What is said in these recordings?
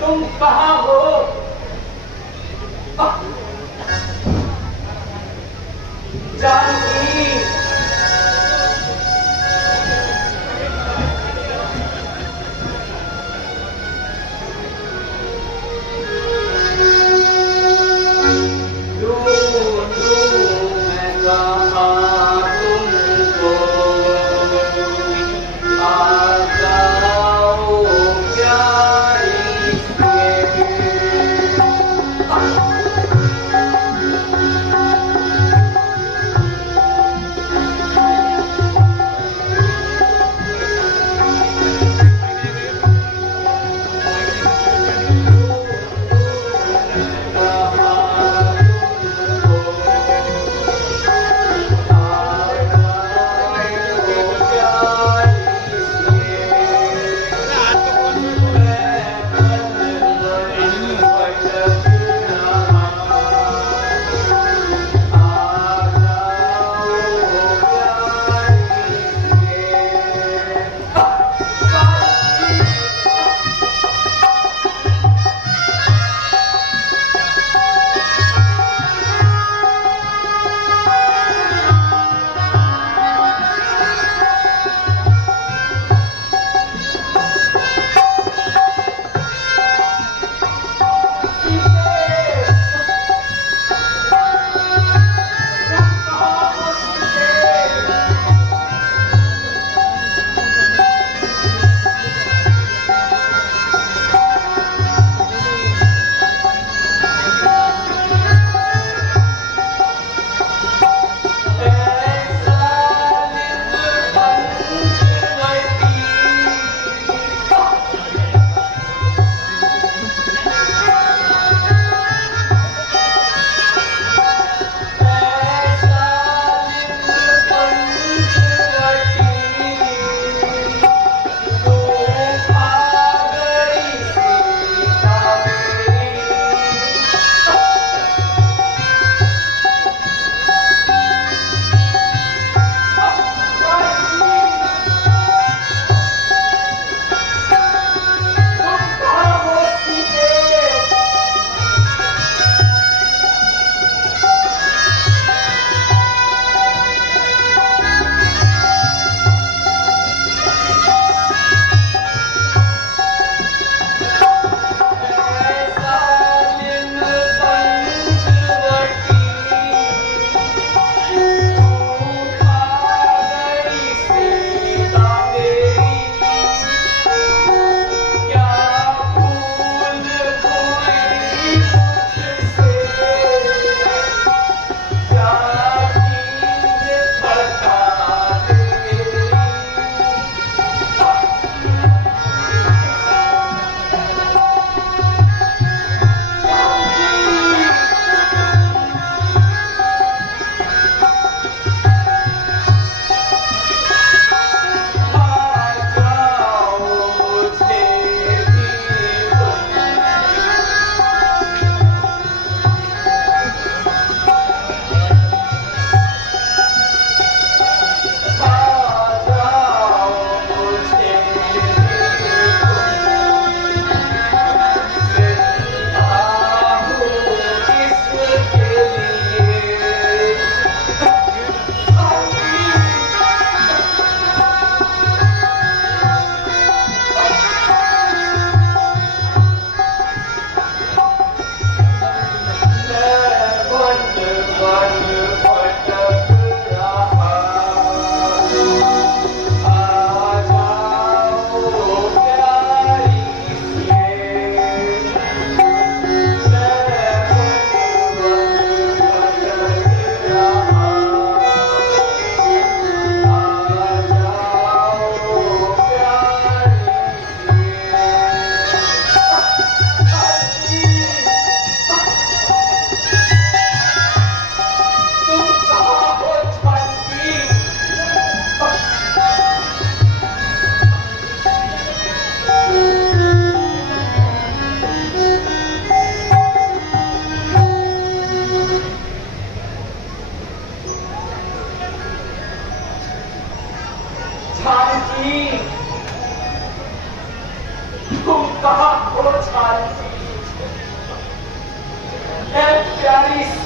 तुम कहाँ हो? जानकी, ढूंढूं मैं कहाँ तुमको, आ जाओ प्यारी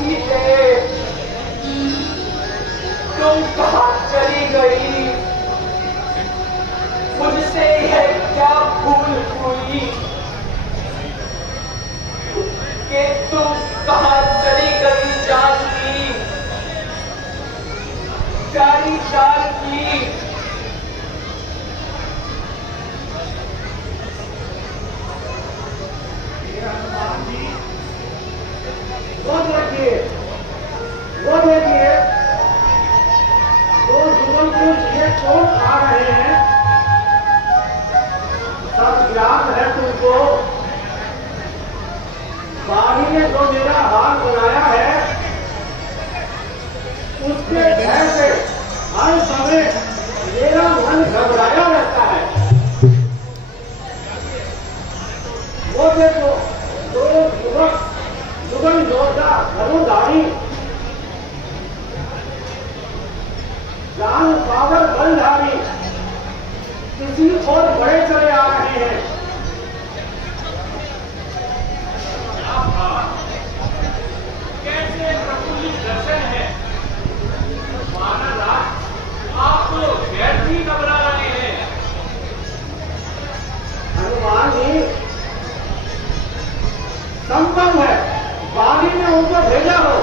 सीते, तुम कहाँ चली गई? मुझसे है क्या भूल हुई कि तुम कहाँ चली गई जानकी, प्यारी जानकी। वो देखिए, दो जुगल के लिए कौन आ रहे हैं? सब याद है तुमको? बाड़ी ने जो मेरा हाल बनाया है, उसके भय से हर समय मेरा मन घबराया रहता है। वो देखो, दो युवक जुगल योद्धा धनुधारी, जान पावर बलधारी किसी और बड़े चले आ रहे हैं। कैसे प्रफुल्लित दर्शन है महाराज, आप तो व्यर्थ ही घबरा रहे हैं। हनुमान जी, संभव है बाली ने उनको भेजा हो,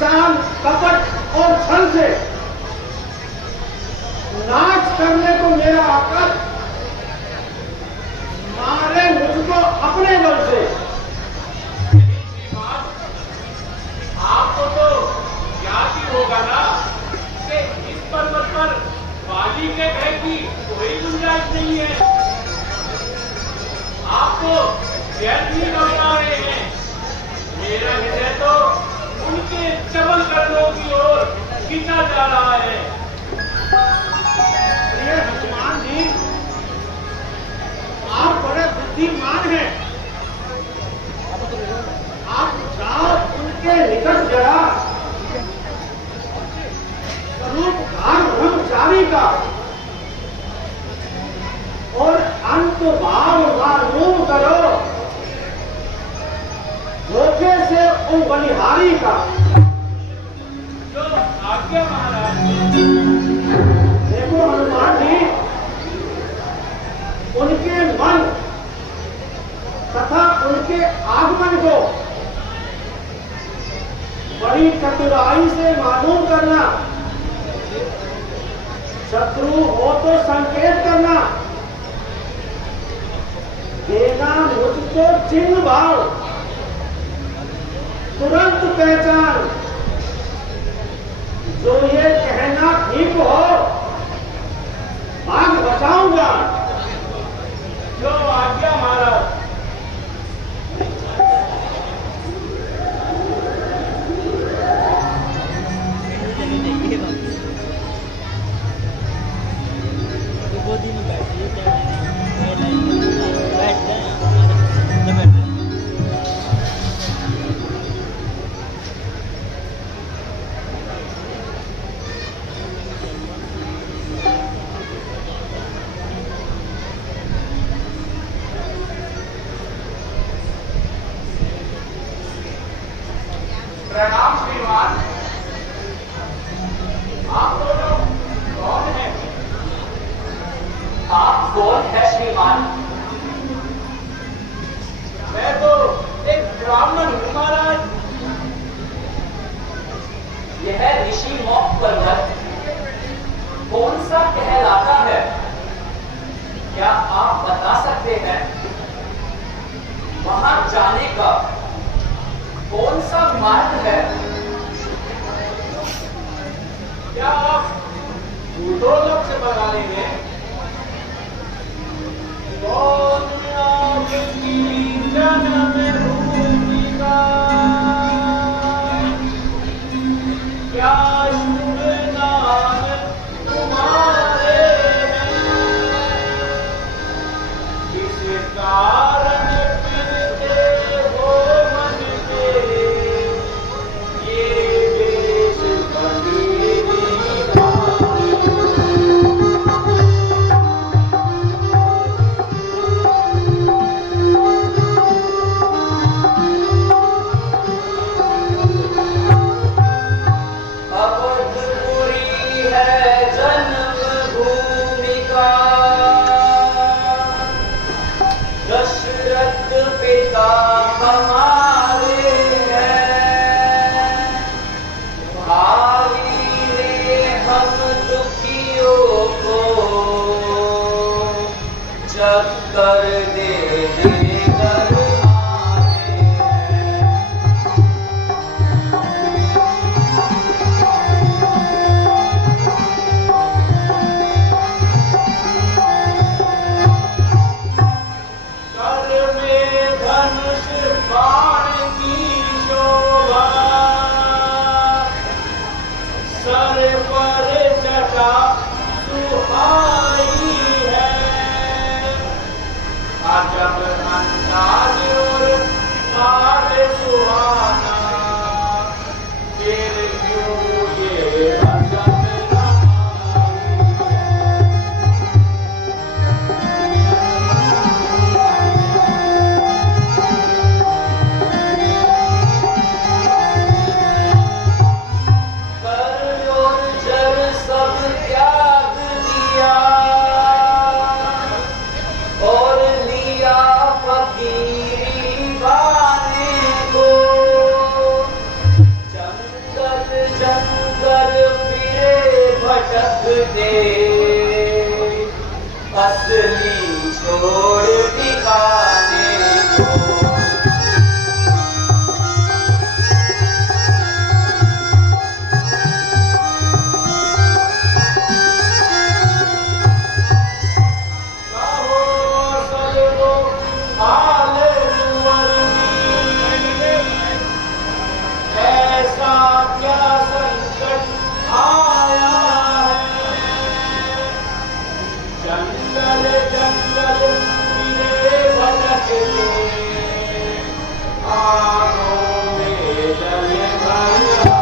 चाल कपट और छल से नाच करने को मेरा आकर मारे मुझको अपने बल से। आपको तो याद ही होगा ना कि इस पर्वत पर बाली के भय की कोई गुंजाइश नहीं है। आपको व्यर्थ ही घबरा रहे हैं। मेरा हृदय तो उनके चबल कदमों की ओर खींचा जा रहा है। प्रिय हनुमान जी, आप बड़े बुद्धिमान हैं। आप जाओ उनके निकट जरा स्वरूप भाग ब्रह्मचारी का और अंत भाव मालूम करो धोखे से उन बलिहारी का। तो आज्ञा महाराज। देखो हनुमान जी, उनके मन तथा उनके आगमन को बड़ी चतुराई से मालूम करना, शत्रु हो तो संकेत करना, देना मुझको चिन्ह भाव, तुरंत पहचान। जो ये कहना ठीक हो, भाग बचाऊंगा। जो आज्ञा महाराज। गोदी में बैठिए, बैठ जाए। प्रणाम श्रीमान। आप दोनों कौन हैं? आप कौन है श्रीमान? मैं तो एक ब्राह्मण हूँ महाराज। यह ऋषि मौक पर्वत कौन सा कहलाता है? क्या आप बता सकते हैं? वहां जाने का कौन सा मार्ग है? क्या आप भूलोक से बना लेंगे? कौन आपकी जन्म भूमिका, क्या शुभ नाम तुम्हारे हैं? किस कारण फिरते हो मन के ये देश बदीना? का हमारे हैं, भावी ने हम दुखियों को चक्कर दे देकर मारे हैं। कर में धनुष बाण की शोभा, सर पर जटा सुहाई है। अजब अंदाज और बात सुहाना, फिर क्यों ये हसरत रमाई है। कर और जर सब त्याग दिया और लिया फकीरी बाने को। जंगल जंगल फिरे भटकते, असली छोड़ ठिकाने को। कहो सजनो हाल कुंवरनी, ऐसा क्या संकट आया है। जंगल जंगल फिरे भटकते, आगों में जल भर आया।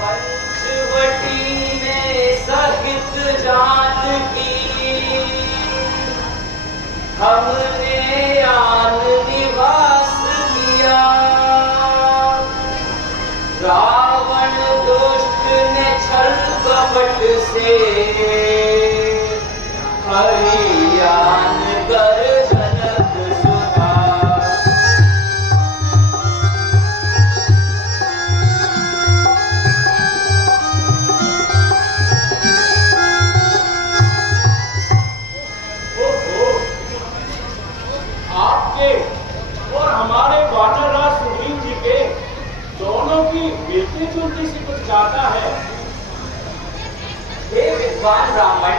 पंचवटी में सहित जानकी, हमने आन निवास किया। रावण दुष्ट ने छल कपट से, हरियान कर जनक सुधा। ओहो, आपके और हमारे वानरराज सुग्रीव जी के दोनों की मिलती जुलती सी कुछ ज्यादा है। हे विद्वान ब्राह्मण,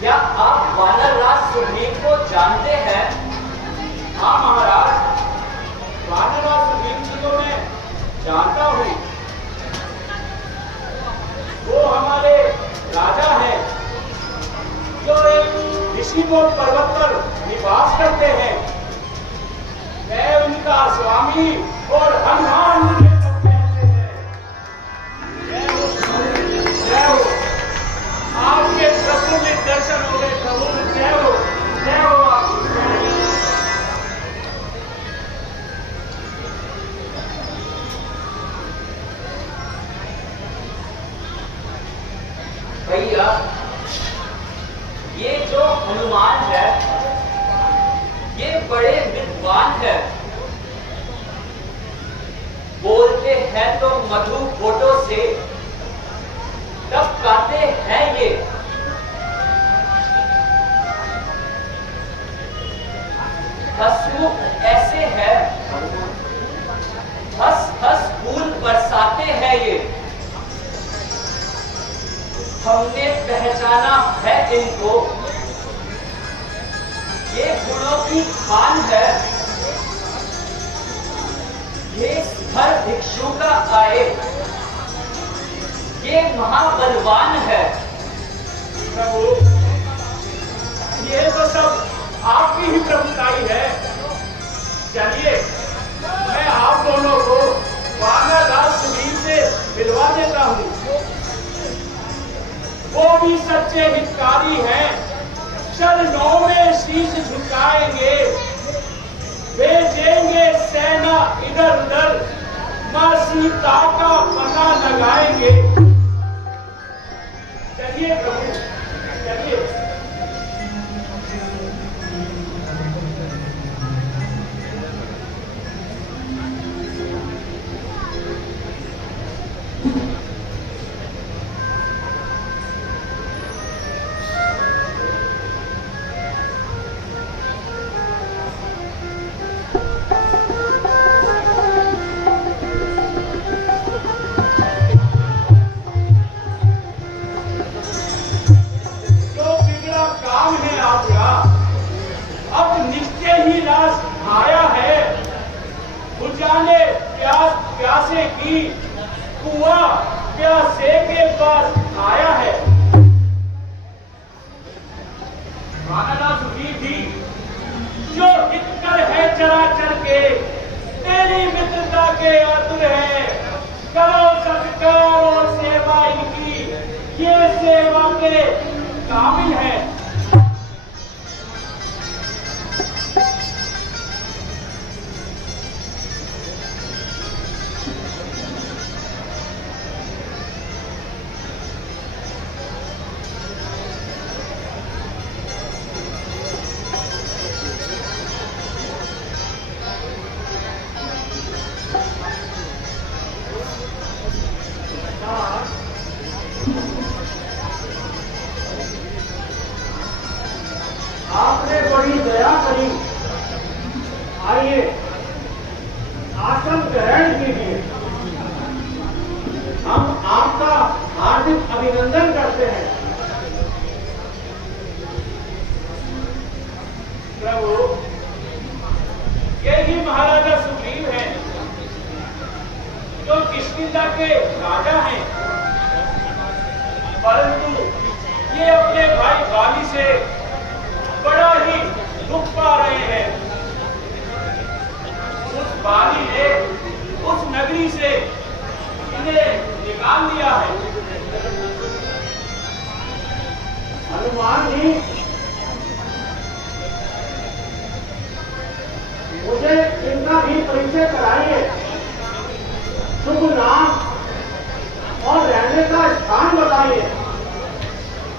क्या आप वानरराज सुग्रीव को जानते हैं? हाँ महाराज, वानरराज सुग्रीव जी को मैं जानता हूँ। वो हमारे राजा हैं, जो एक ऋषिमूल पर्वत पर निवास करते हैं। मैं उनका स्वामी और हनुमान मुझे सब कहते हैं। जय हो, आपके प्रफुल्ल दर्शन हो गए प्रभु। जय हो आपकी। भैया, ये जो हनुमान है, ये बड़े विद्वान है। बोलते हैं तो मधु फोटो से, तब गाते हैं ये। हंसमुख ऐसे है, हंस हंस फूल बरसाते हैं ये। हमने पहचाना है इनको, ये गुणों की खान है। ये हर भिक्षु का आए, ये महाबलवान है। प्रभु, ये तो सब आपकी ही प्रभुताई है। चलिए, मैं आप दोनों को वानरराज सुग्रीव से मिलवा देता हूँ। वो भी सच्चे हितकारी हैं, चरणों में शीश झुकाएंगे, भेजेंगे सेना इधर उधर माँ सीता का पता लगाएंगे। चलिए प्रभु, चलिए। प्यासे की कुआं प्यासे के पास आया है। मानना सुधी भी जो हितकर है चराचर के, तेरी मित्रता के आतुर है। करो सत्कार और सेवा इनकी, ये सेवा के काबिल है। आपने बड़ी दया करी, आइए आसन ग्रहण कीजिए। हम आपका हार्दिक अभिनंदन करते हैं। प्रभु, यही महाराजा सुग्रीव हैं, जो किष्किंधा के राजा हैं, परंतु ये अपने भाई बाली से बड़ा ही दुख पा रहे हैं। उस बाली ने उस नगरी से इन्हें निकाल दिया है। हनुमान जी, मुझे इनका भी परिचय कराइए। शुभ नाम और रहने का स्थान बताइए।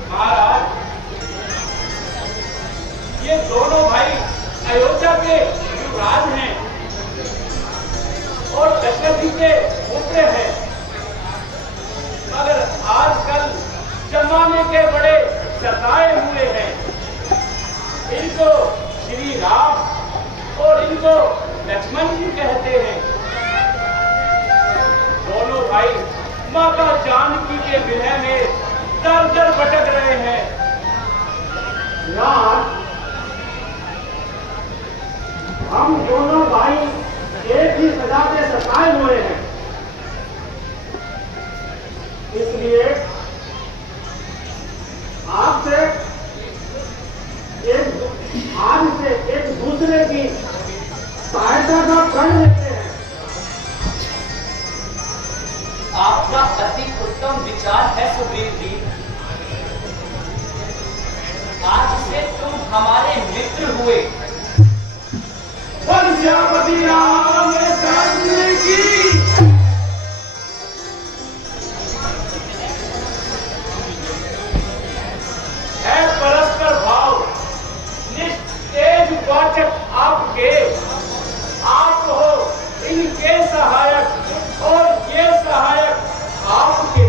महाराज, ये दोनों भाई अयोध्या के युवराज हैं और दशरथ जी के पुत्र हैं, मगर आजकल जमाने के बड़े सताए हुए हैं। इनको श्री राम और इनको लक्ष्मण जी कहते हैं। दोनों भाई माता जानकी के विरह में दर दर भटक रहे हैं। राज, हम दोनों भाई एक ही सजा से सताए हुए हैं, इसलिए आपसे आज से एक दूसरे की सहायता का प्रण लेते हैं। आपका अति उत्तम विचार है सुग्रीव जी। आज से तुम हमारे मित्र हुए। पंचापति राम चंद्र की है परस्पर भाव, निस्तेज वाचक आपके। आप हो इनके सहायक और ये सहायक आपके।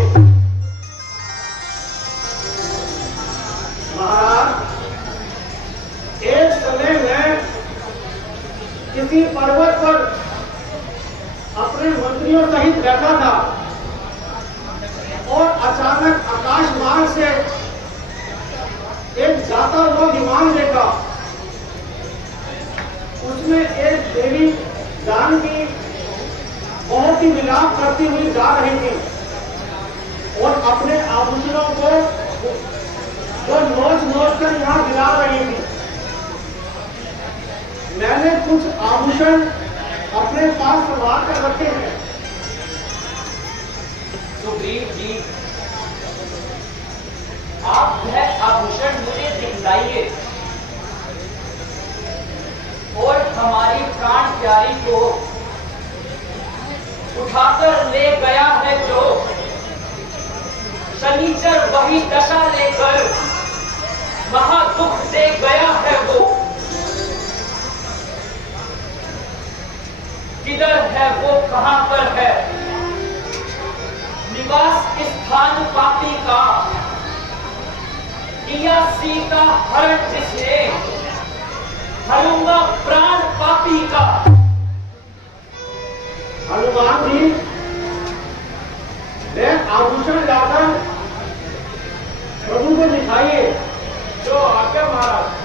महाराज, एक समय में किसी पर्वत पर अपने मंत्रियों सहित बैठा था और अचानक आकाश मार्ग से एक जाता हुआ विमान देखा। उसमें एक देवी जानकी बहुत ही विलाप करती हुई जा रही थी और अपने आभूषणों को वो नोच नोच कर यहाँ गिरा रही थी। मैंने कुछ आभूषण अपने पास संभाल कर रखे हैं। सुग्रीव जी, आप वह आभूषण मुझे दिखलाइए और हमारी प्राण प्यारी को शनिचर वही दशा लेकर महादुख दे गया है वो। किधर है वो, कहां पर है निवास स्थान पापी का, किया सीता हरण जिसने, हरूंगा प्राण पापी का। हनुमान जी ने आभूषण लाकर प्रभु को दिखाइए। जो आज्ञा महाराज।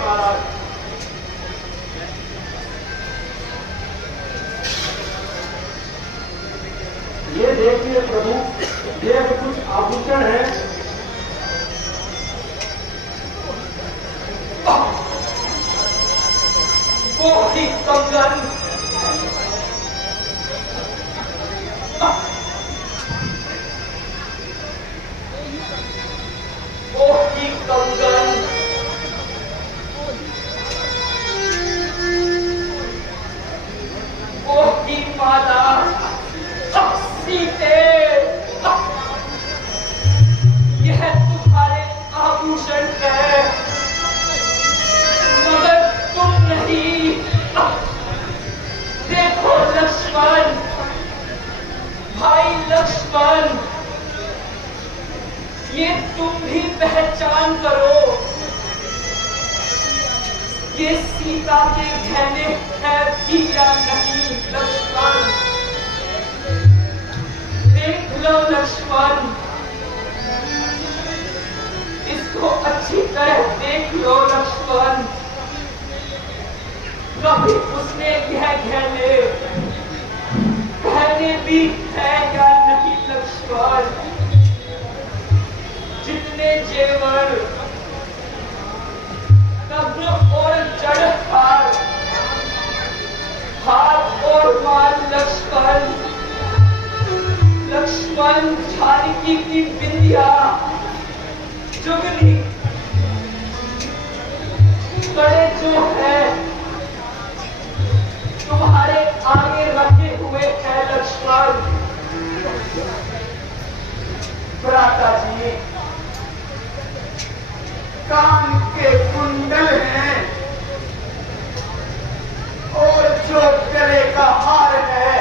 महाराज ये देखिए प्रभु, ये कुछ आभूषण है। वो ही कंगन, वो ही कंगन, वो ही माला, सीते, यह तुम्हारे आभूषण है, मगर तुम नहीं। देखो लक्ष्मण, भाई लक्ष्मण, ये तुम भी पहचान करो, ये सीता के गहने है भी या नहीं लक्ष्मण। देख लो लक्ष्मण, इसको अच्छी तरह देख लो लक्ष्मण, कभी उसने यह गहने भी है या नहीं लक्ष्मण। जितने जेवर, नग्न और जड़ हार, हाथ और माल लक्ष्मण, लक्ष्मण जानकी की बिंदिया, जुगनी, बड़े जो है तुम्हारे आगे रखे हुए हैं लक्ष्मण। भ्राता जी, कान के कुंडल हैं और जो गले का हार है,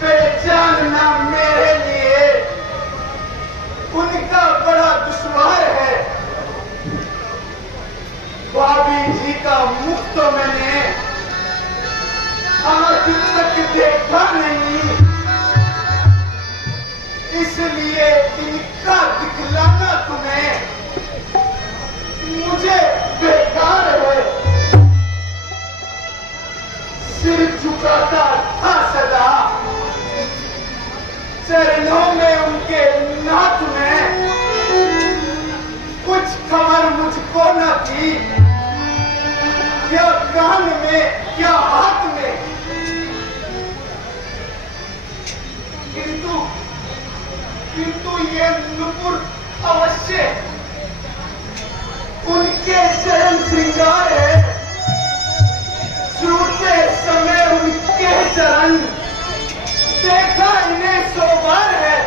पहचानना मेरे लिए उनका बड़ा दुश्वार है। भाभी जी का मुख तो मैंने आज तक देखा नहीं, इसलिए इनका दिखलाना तुम्हें मुझे बेकार है। सिर झुकाता था सदा चरणों में उनके नाथ में, कुछ खबर मुझको न थी, क्या कान में क्या हाथ में। किंतु ये नुपुर अवश्य उनके चरण श्रृंगार है, छूते समय उनके चरण देखा इन्हें शोभार है।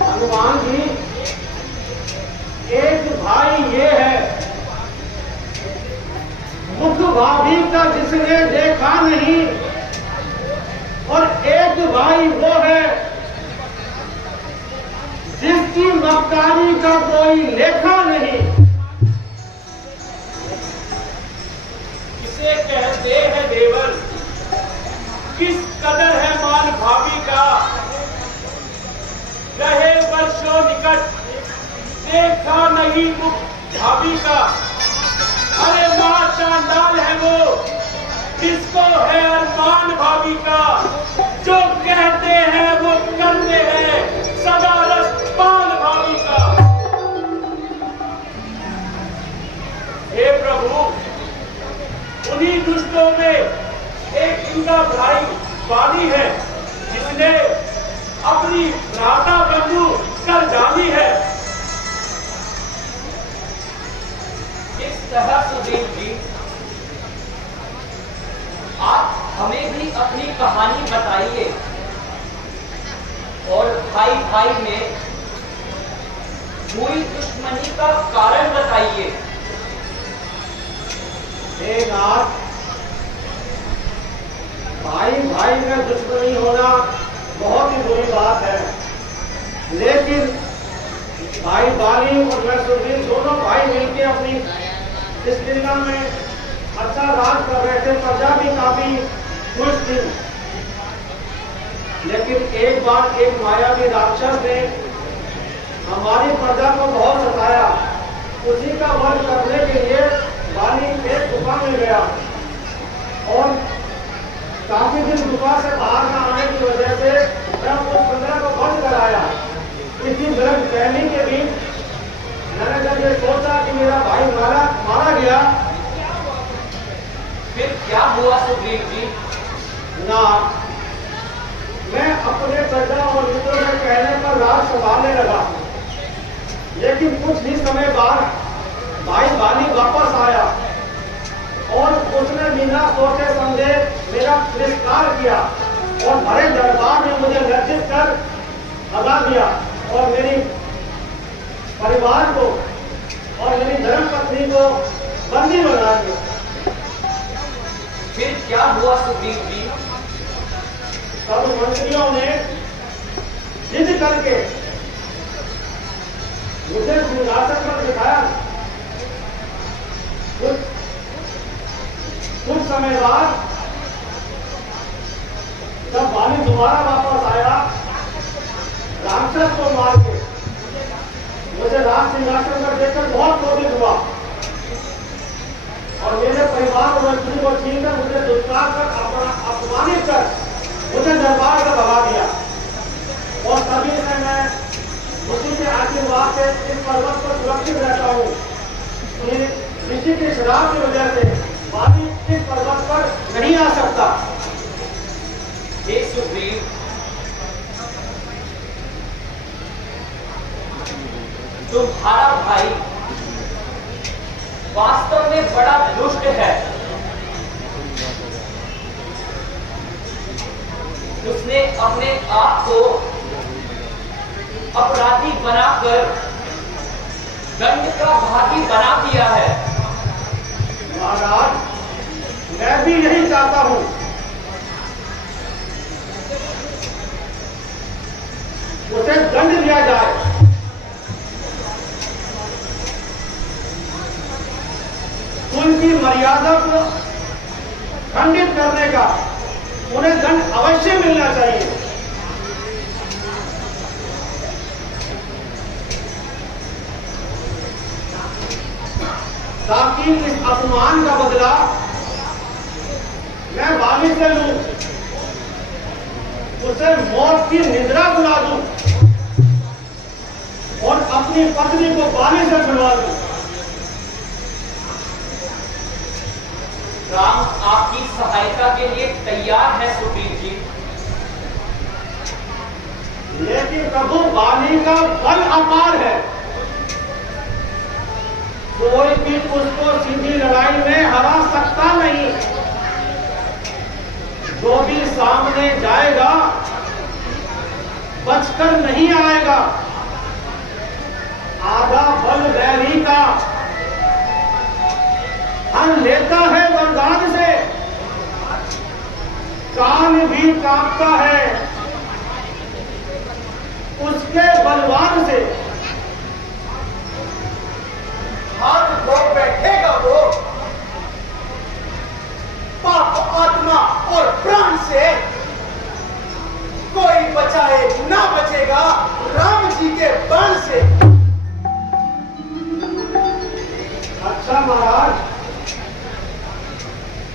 हनुमान जी, एक भाई ये है, मुख भाभी का जिसने देखा नहीं, और एक भाई वो है जिसकी मक्कारी का कोई लेखा नहीं। इसे कहते हैं देवर, किस कदर है मान भाभी का, रहे वर्षों निकट देखा नहीं मुख भाभी का। अरे मां चांडाल है वो, जिसको है अरमान भाभी का, जो कहते हैं वो करते हैं सदा रसपान भाभी का। हे प्रभु, उन्हीं दुष्टों में एक इनका भाई बाली है जिसने अपनी भ्राता बंधु कर डाली है। इस तरह सुदेव जी आप हमें भी अपनी कहानी बताइए और भाई भाई में हुई दुश्मनी का कारण बताइए। हे नाथ, भाई भाई में दुश्मनी होना बहुत ही बुरी बात है, लेकिन भाई बाली और मैं सुग्रीव दोनों भाई मिलकर अपनी इस लीला में अच्छा राज कर रहे थे। प्रजा भी काफी खुश थी, लेकिन एक बार एक मायावी राक्षस ने हमारी प्रजा को बहुत सताया। उसी का वध करने के लिए बाली एक गुफा में गया और काफी दिन गुफा से बाहर न आने की वजह से मैं उस पंद्रह को बंद कराया। इसी गलत फहमी के बीच मैंने जब ये सोचा कि मेरा भाई मारा गया, फिर क्या हुआ सुग्रीव जी? ना मैं अपने प्रजा और मित्रों के कहने पर राज संभालने लगा, लेकिन कुछ ही समय बाद भाई बाली वापस आया और उसने बिना सोचे समझे मेरा तिरस्कार किया और भरे दरबार में मुझे लज्जित कर भगा दिया और मेरी परिवार को और मेरी धर्मपत्नी को बंदी बना दिया। फिर क्या हुआ सुग्रीव जी? तब मंत्रियों ने जिद करके मुझे सिंहासन पर बिठाया। कुछ समय बाद जब बाली दोबारा वापस आया राक्षस को मार के, मुझे राज सिंहासन पर देखकर बहुत क्रोधित हुआ और मेरे परिवार और मंत्री को छीनकर मुझे दुष्कार कर अपमानित कर मुझे दरबार से भगा दिया। और तभी से मैं उसी के आशीर्वाद से इस पर्वत पर सुरक्षित रहता हूँ। ऋषि के श्राप की वजह से बाली इस पर्वत पर नहीं आ सकता। हे सुग्रीव, तुम्हारा भाई वास्तव में बड़ा दुष्ट है। उसने अपने आप को अपराधी बनाकर दंड का भागी बना दिया है। महाराज, मैं भी यही चाहता हूं। उसे दंड दिया जाए। उनकी मर्यादा को खंडित करने का उन्हें दंड अवश्य मिलना चाहिए। ताकि इस अपमान का बदला मैं बाली से लूं, उसे मौत की निद्रा बुला दूं और अपनी पत्नी को बाली से छुड़वा दूं। राम आपकी सहायता के लिए तैयार है सुग्रीव जी। लेकिन प्रभु, बाली का बल अपार है, कोई भी उसको सीधी लड़ाई में हरा सकता नहीं। जो भी सामने जाएगा बचकर नहीं आएगा। आधा बल वैरी का हर लेता है वरदान से, कान भी कांपता है उसके बलवान से। हाथ धो बैठेगा वो पाप आत्मा और प्राण से, कोई बचाए ना बचेगा राम जी के बाण से। अच्छा महाराज,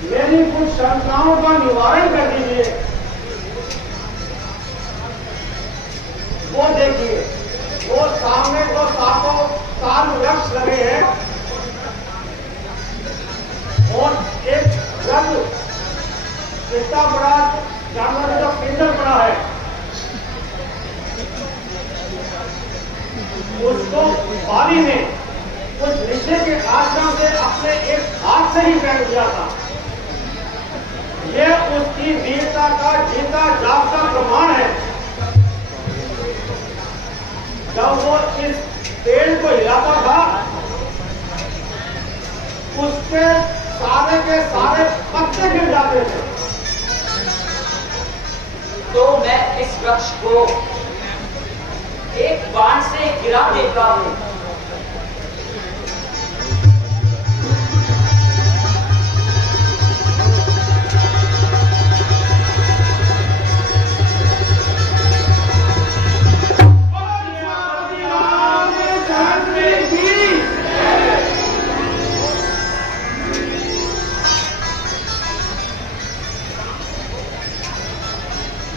मेरी कुछ शंकाओं का निवारण कर दीजिए। वो देखिए, वो सामने तो सातों साल वृक्ष लगे हैं और एक रथ इतना बड़ा जानवर जो केंद्र पड़ा है, उसको बाली ने उस ऋषि के आश्रम से अपने एक हाथ से ही फेंक दिया था। यह उसकी वीरता का जीता जागता प्रमाण है। जब वो इस पेड़ को हिलाता था, उसके सारे के सारे पत्ते गिर जाते थे। तो मैं इस वृक्ष को एक बाण से गिरा देता हूं।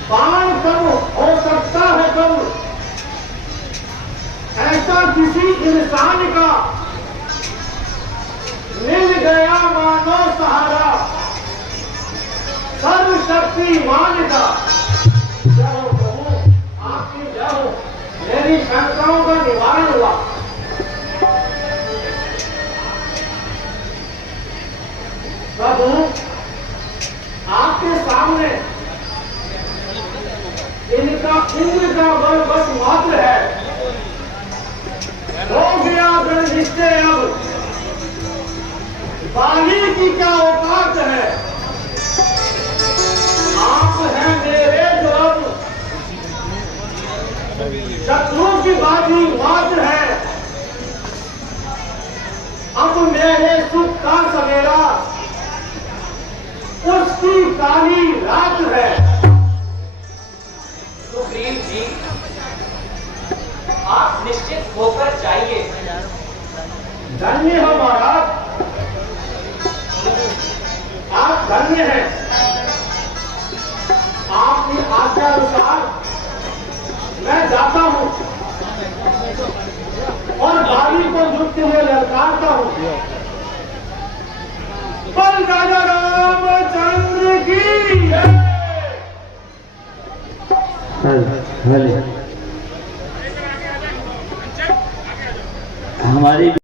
बाण कब हो सकता है, कब ऐसा किसी इंसान का मिल गया मानो सहारा, सर्वशक्तिमान का। जय हो प्रभु, आपकी जय हो। मेरी शंकाओं का निवारण हुआ। प्रभु, आपके सामने इनका इंद्र का बल बस मात्र है। हो गया दृढ़ निश्चय, अब बाली की क्या औकात है। आप हैं मेरे जो अब शत्रु की बाजी मात्र है। अब मेरे सुख का सवेरा उसकी काली रात है। सुग्रीव जी, आप निश्चित होकर जाइए। धन्य हो महाराज, आप धन्य हैं। आपकी आज्ञा अनुसार मैं जाता हूं और बाली को युद्ध में ललकारता हूं। बल राजा रामचंद्र की जय। हमारी